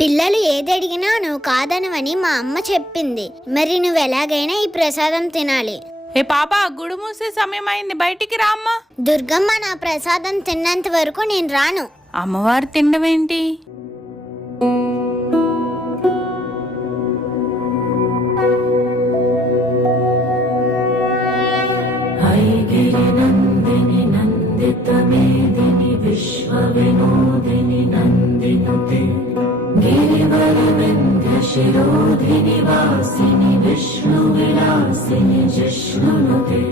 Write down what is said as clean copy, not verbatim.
పిల్లలు ఏది అడిగినా నువ్వు కాదనవని మా అమ్మ చెప్పింది. మరి నువ్వు ఎలాగైనా ఈ ప్రసాదం తినాలి. ఏ పాప, గుడి మూసే సమయం అయింది, బయటికి రా అమ్మా. దుర్గమ్మ, నా ప్రసాదం తిన్నంత వరకు నేను రాను. అమ్మవారు తినడమేంటి? నందిని నందిత మేదిని విశ్వ వినోదిని నందినుతే గిరివర వింధ్య శిరోధిని వాసిని విష్ణు విలాసిని జిష్ణునుతే